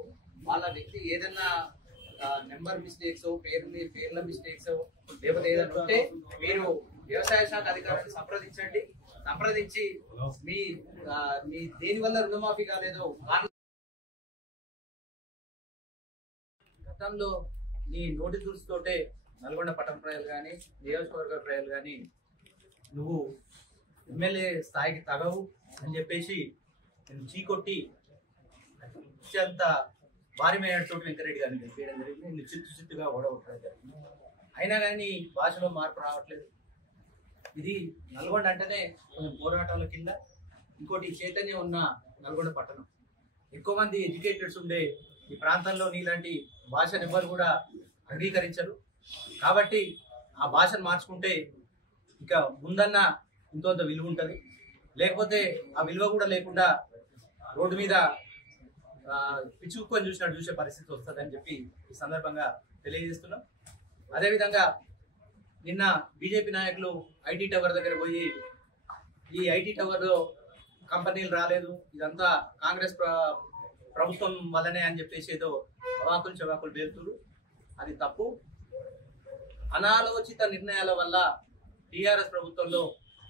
వాళ్ళ వ్యక్తి ఏదన్నా నెంబర్ మిస్టేక్స్, పేర్ల మిస్టేక్స్ లేకపోతే ఏదైనా ఉంటే మీరు వ్యవసాయ శాఖ అధికారులను సంప్రదించి మీ దేని వల్ల రుణమాఫీ కాలేదో గతంలో నీ నోటి దూసుతోటే నల్గొండ పట్టణ ప్రజలు కానీ నియోజకవర్గ ప్రజలు కానీ నువ్వు ఎమ్మెల్యే స్థాయికి తగవు అని చెప్పేసి నేను చీకొట్టి అత్యంత భారీ మేయర్తో వెంకరెడ్డి గారిని గెలిపేయడం జరిగింది. నేను చిత్తుగా ఓడగొట్టడం జరిగింది. అయినా కానీ భాషలో మార్పు రావట్లేదు. ఇది నల్గొండ అంటేనే కొంచెం పోరాటాల కింద, ఇంకోటి చైతన్యం ఉన్న నల్గొండ పట్టణం, ఎక్కువ మంది ఎడ్యుకేటెడ్స్ ఉండే ఈ ప్రాంతంలో నీలాంటి భాషను ఎవ్వరు కూడా అంగీకరించరు. కాబట్టి ఆ భాషను మార్చుకుంటే ఇక ముందన్న ఇంకొంత విలువ ఉంటుంది. లేకపోతే ఆ విలువ కూడా లేకుండా రోడ్డు మీద పిచ్చుకొని చూసే పరిస్థితి వస్తుందని చెప్పి ఈ సందర్భంగా తెలియజేస్తున్నాం. అదేవిధంగా నిన్న బీజేపీ నాయకులు ఐటీ టవర్ దగ్గర పోయి ఈ ఐటీ టవర్లో కంపెనీలు రాలేదు, ఇదంతా కాంగ్రెస్ ప్రభుత్వం వల్లనే అని చెప్పేసి ఏదో అవాకులు చవాకులు పేరుతురు. అది తప్పు. అనాలోచిత నిర్ణయాల వల్ల టీఆర్ఎస్ ప్రభుత్వంలో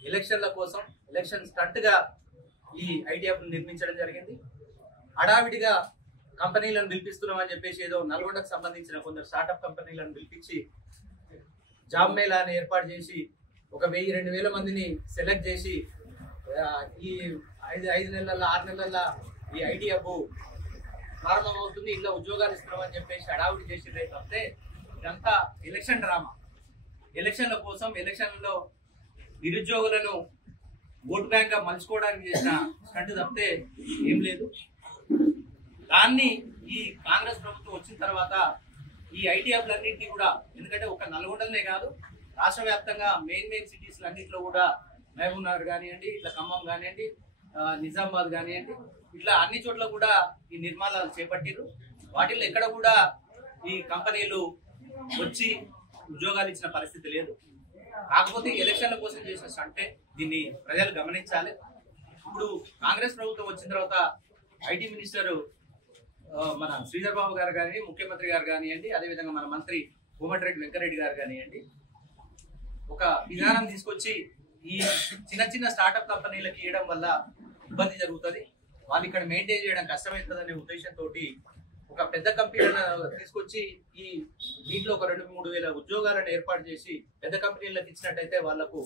ఎలక్షన్ల కోసం ఎలక్షన్ స్టంట్ గా ఈ ఐటీఎఫ్ నిర్మించడం జరిగింది. హడావిడిగా కంపెనీలను పిలిపిస్తున్నామని చెప్పేసి ఏదో నల్గొండకు సంబంధించిన కొందరు స్టార్టప్ కంపెనీలను పిలిపించి జాబ్ మేళాని ఏర్పాటు చేసి ఒక 1000-2000 మందిని సెలెక్ట్ చేసి ఈ 5 నెలల 6 నెలల ఈ ఐటీఎఫ్ ప్రారంభమవుతుంది, ఇలా ఉద్యోగాలు ఇస్తున్నామని చెప్పేసి హడావిడి చేసి తప్పితే ఇదంతా ఎలక్షన్ డ్రామా. ఎలక్షన్ల కోసం ఎలక్షన్లలో నిరుద్యోగులను ఓటు బ్యాంక్ గా మలుచుకోవడానికి చేసిన స్టంట్ తప్పితే ఏం లేదు. దాన్ని ఈ కాంగ్రెస్ ప్రభుత్వం వచ్చిన తర్వాత ఈ ఐటీఎఫ్లన్నింటినీ కూడా, ఎందుకంటే ఒక నల్గొండలనే కాదు రాష్ట్ర వ్యాప్తంగా మెయిన్ సిటీస్ అన్నింటిలో కూడా మహబూబ్ నగర్ కానివ్వండి, ఇట్లా ఖమ్మం కానివ్వండి, నిజామాబాద్ కానివ్వండి, ఇట్లా అన్ని చోట్ల కూడా ఈ నిర్మాణాలు చేపట్టిరు. వాటిల్లో ఎక్కడ కూడా ఈ కంపెనీలు వచ్చి ఉద్యోగాలు ఇచ్చిన పరిస్థితి లేదు. కాకపోతే ఎలక్షన్ల కోసం చేసిన స్టంటే, దీన్ని ప్రజలు గమనించాలి. ఇప్పుడు కాంగ్రెస్ ప్రభుత్వం వచ్చిన తర్వాత ఐటీ మినిస్టర్ మన శ్రీధర్ బాబు గారు కానివ్వండి, ముఖ్యమంత్రి గారు కానివ్వండి, అదేవిధంగా మన మంత్రి కోమటిరెడ్డి వెంకరెడ్డి గారు కానివ్వండి, ఒక విధానం తీసుకొచ్చి ఈ చిన్న స్టార్టప్ కంపెనీలకు ఇవ్వడం వల్ల ఇబ్బంది జరుగుతుంది, వాళ్ళు ఇక్కడ మెయింటైన్ చేయడం కష్టమవుతుందనే ఉద్దేశంతో ఒక పెద్ద కంపెనీలను తీసుకొచ్చి ఈ దీంట్లో ఒక 2-3 వేల ఉద్యోగాలను ఏర్పాటు చేసి పెద్ద కంపెనీలకు ఇచ్చినట్టయితే వాళ్లకు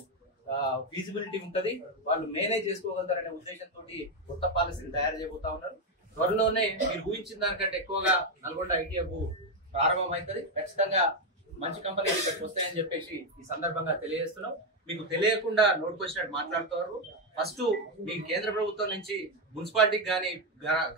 ఫీజిబిలిటీ ఉంటుంది, వాళ్ళు మేనేజ్ చేసుకోగలుగుతారనే ఉద్దేశంతో కొత్త పాలసీని తయారు చేయబోతా ఉన్నారు. త్వరలోనే మీరు ఊహించిన దానికంటే ఎక్కువగా నల్గొండ ఐటీఎఫ్ ప్రారంభమవుతుంది. ఖచ్చితంగా మంచి కంపెనీలు ఇక్కడికి వస్తాయని చెప్పేసి ఈ సందర్భంగా తెలియజేస్తున్నాం. మీకు తెలియకుండా నోటుకొచ్చినట్టు మాట్లాడుతున్నారు. ఫస్ట్ మీ కేంద్ర ప్రభుత్వం నుంచి మున్సిపాలిటీకి కానీ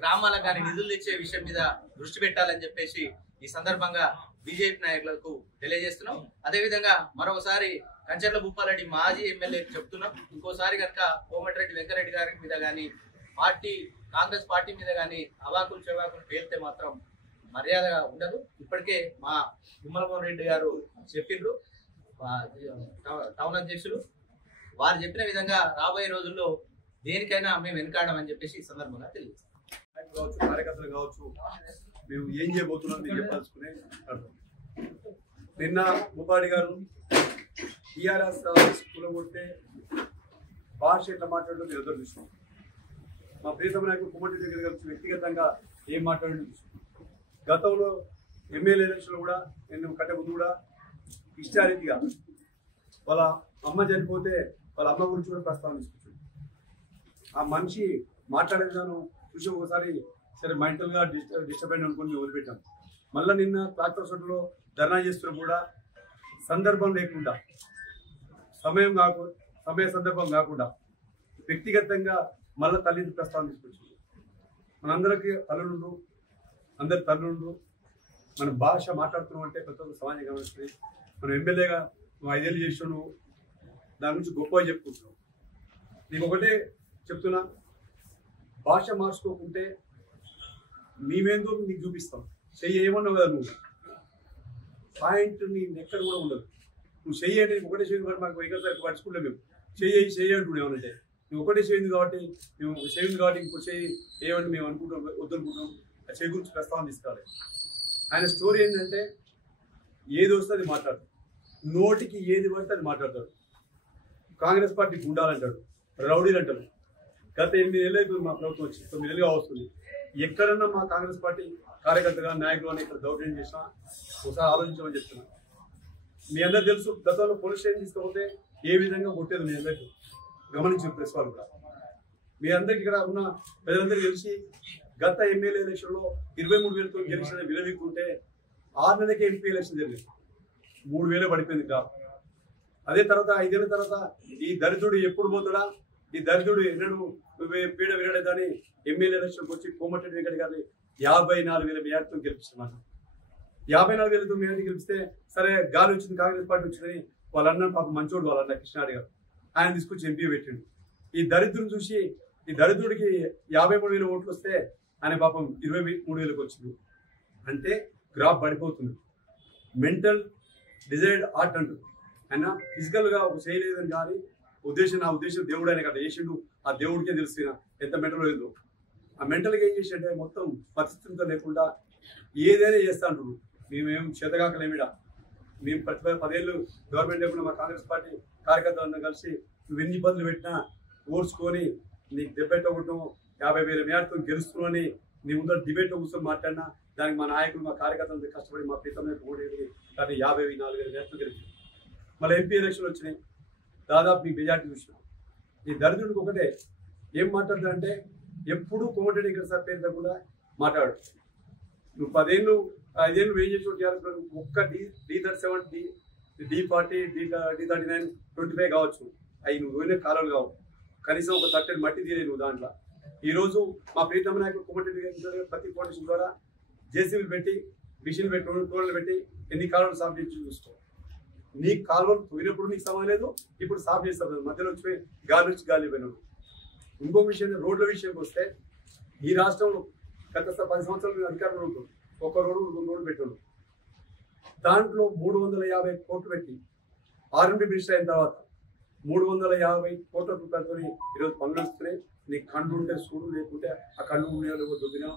గ్రామాలకు కానీ నిధులు ఇచ్చే విషయం మీద దృష్టి పెట్టాలని చెప్పేసి ఈ సందర్భంగా బీజేపీ నాయకులకు తెలియజేస్తున్నాం. అదేవిధంగా మరొకసారి కంచర్ల భూపాలరెడ్డి మాజీ ఎమ్మెల్యే చెప్తున్నాం, ఇంకోసారి కనుక కోమటిరెడ్డి వెంకరెడ్డి గారి మీద కానీ కాంగ్రెస్ పార్టీ మీద కానీ అవాకులు చెవాకులు పేలితే మాత్రం మర్యాద ఉండదు. ఇప్పటికే మా విమలమోహన్ రెడ్డి గారు చెప్పిండ్రు, టౌన్ అధ్యక్షులు, వారు చెప్పిన విధంగా రాబోయే రోజుల్లో దేనికైనా మేము వెనకాడమని చెప్పేసి ఈ సందర్భంగా తెలియజేస్తాం. కావచ్చు, కార్యకర్తలు కావచ్చు, మేము ఏం చేయబోతున్నాం మీరు చెప్పాల్సుకునే నిన్న భూపాడి గారు టీఆర్ఎస్ స్కూల్ కొట్టే భాష ఎట్లా మాట్లాడడం మీరు ఎదురు చూసాం. మా ప్రియతమ నాయకుడు కుమ్మటి దగ్గర కలిసి వ్యక్తిగతంగా ఏం మాట్లాడడం చూసాం. గతంలో ఎమ్మెల్యే ఎలక్షన్లో కూడా నేను కట్టే ముందు కూడా ఇష్టారీతిగా వాళ్ళ అమ్మ చనిపోతే వాళ్ళ అమ్మ గురించి కూడా ప్రస్తావన తీసుకొచ్చింది. ఆ మనిషి మాట్లాడే విధానం చూసి ఒకసారి సరే మెంటల్గా డిస్టర్బ్ అయిన అనుకుని వదిలిపెట్టాం. మళ్ళీ నిన్న ట్రాక్టర్ షెడ్లో ధర్నా చేస్తున్నా కూడా సందర్భం లేకుండా సమయ సందర్భం కాకుండా వ్యక్తిగతంగా మళ్ళీ తల్లిని ప్రస్తావన తీసుకొచ్చింది. మనందరికీ తల్లులు, అందరి తల్లులు, మన భాష మాట్లాడుతున్నాం అంటే ప్రతి ఒక్క సమాజం గమనిస్తుంది. మనం ఎమ్మెల్యేగా 5 ఏళ్ళు చేసాను, దాని గురించి గొప్పగా చెప్పుకుంటున్నాం. నీకు ఒకటే చెప్తున్నా, భాష మార్చుకోకుంటే మేమేందో నీకు చూపిస్తాం. చెయ్యి ఏమన్నావు కదా నువ్వు, పాయింట్ నీ ఎక్కడ కూడా ఉండదు. నువ్వు చెయ్యి అంటే ఒకటే చెయ్యి కాబట్టి మాకు ఎక్కడ పడుచుకుంటే మేము చెయ్యి అంటుండే ఏమనంటే నువ్వు ఒకటే చేయింది కాబట్టి మేము చేయింది కాబట్టి ఇంకో చెయ్యి ఏమని మేము అనుకుంటాం, వద్దనుకుంటాం. ఆ చెయ్యి గురించి ప్రస్తావన తీసుకురాలి. ఆయన స్టోరీ ఏంటంటే ఏది వస్తే అది మాట్లాడతాడు, నోటికి ఏది పడితే అది మాట్లాడతాడు. కాంగ్రెస్ పార్టీ గుండాలంటాడు, రౌడీలు అంటారు. గత 8 ఏళ్ళు అయిపోయింది మా ప్రభుత్వం వచ్చి, 9 ఏళ్ళుగా వస్తుంది. ఎక్కడన్నా మా కాంగ్రెస్ పార్టీ కార్యకర్తగా నాయకులు అని ఇక్కడ దౌర్జన్యం చేసినా ఒకసారి ఆలోచించమని చెప్తున్నా. మీ అందరు తెలుసు, గతంలో పోలీస్ స్టేషన్ తీసుకపోతే ఏ విధంగా కొట్టేది మీ అందరికీ గమనించిన ప్రెస్ వాళ్ళు కూడా. మీ అందరికి ఇక్కడ ఉన్న ప్రజలందరికీ తెలిసి గత ఎమ్మెల్యే ఎలక్షన్లో 23,000తో గెలిచిన విలవిక్కుంటే 6 నెలలకే ఎంపీ ఎలక్షన్ జరిగింది. 3,000 పడిపోయింది కా. అదే తర్వాత 5 ఏళ్ళ తర్వాత ఈ దరిద్రుడు ఎప్పుడు పోతాడా, ఈ దరిద్రుడు ఎన్నడూ పీడ వినడేదని ఎమ్మెల్యే ఎలక్షన్కి వచ్చి కోమటిరెడ్డి వెంకట గారిని 54,000 మెజార్టీతో గెలిపిస్తున్నారు. 54,000తో మెజార్టీ గెలిపిస్తే సరే గాలి వచ్చింది, కాంగ్రెస్ పార్టీ వచ్చిందని వాళ్ళన్న పాప మంచోడు, వాళ్ళన్న కృష్ణారెడ్డి గారు ఆయన తీసుకొచ్చి ఎంపీ పెట్టిండు. ఈ దరిద్రుని చూసి ఈ దరిద్రుడికి 53,000 ఓట్లు వస్తే ఆయన పాపం 23,000కి వచ్చింది. అంటే గ్రాఫ్ పడిపోతుంది. మెంటల్ డిజైర్డ్ ఆర్ట్ అంటుంది. ఆయన ఫిజికల్గా ఒక చేయలేదని కానీ నా ఉద్దేశం దేవుడు ఆయన కదా చేసిండు, ఆ దేవుడికే తెలిసిన ఎంత మెంటల్ ఏదో. ఆ మెంటల్గా ఏం చేసిండే మొత్తం పరిస్థితులతో లేకుండా ఏదైనా చేస్తా అంటున్నాడు. మేమేం చేతగాకలేమిడా, మేము 10 ఏళ్ళు గవర్నమెంట్ లేకుండా మా కాంగ్రెస్ పార్టీ కార్యకర్తలందరూ కలిసి నువ్వు ఎన్ని ఇబ్బందులు పెట్టినా ఓడ్చుకొని నీకు దెబ్బెట్టగొట్టడం 50,000 మెజార్టీతో గెలుస్తున్నాని నీ ముందర డిబేట్లో కూర్చొని మాట్లాడినా దానికి మా నాయకులు మా కార్యకర్తలు కష్టపడి మా ప్రీతమైన ఓడేది కానీ 54,000 మెజార్టీతో గెలిచింది. మళ్ళీ ఎంపీ ఎలక్షన్లు వచ్చినాయి, దాదాపు మీ మెజార్టీ చూసినాం. ఈ దరిద్రుడికి ఒకటే ఏం మాట్లాడతాడంటే ఎప్పుడు కోమటిరెడ్డి ఇక్కడ సార్ పేరు తగ్గకుండా మాట్లాడు. నువ్వు 5 ఏళ్ళు ఏం చేసి ఒక్క D37 D40 D39 25 కావచ్చు, అవి నువ్వు పోయిన కాలాలు కావు. కనీసం ఒక 30 మట్టి తీరే నువ్వు దాంట్లో. ఈరోజు మా ప్రీతమ నాయకుడు కోమటిరెడ్డి గారి ప్రతి ఫౌండేషన్ ద్వారా జేసీబీలు పెట్టి మిషన్లు పెట్టి టోన్లు పెట్టి ఎన్ని కాలువలు సాఫ్ చేసి చూసుకో. నీ కాలువలు పోయినప్పుడు నీకు సమయం లేదు, ఇప్పుడు సాఫ్ చేస్తావు. మధ్యలో వచ్చి గాలి వచ్చి గాలి పోయినాడు. ఇంకో విషయం, రోడ్ల విషయానికి వస్తే ఈ రాష్ట్రంలో గత 10 సంవత్సరాలు అధికారంలో ఉంటుంది. ఒక రోడ్డు 2 రోడ్లు పెట్టాడు. దాంట్లో 350 కోట్లు పెట్టి ఆర్ఎంపీ మినిస్టర్ అయిన తర్వాత 350 కోట్ల రూపాయలతో ఈరోజు పనులు వస్తున్నాయి. నీకు కళ్ళు ఉంటే చూడు, లేకుంటే ఆ కళ్ళు దొబ్బినా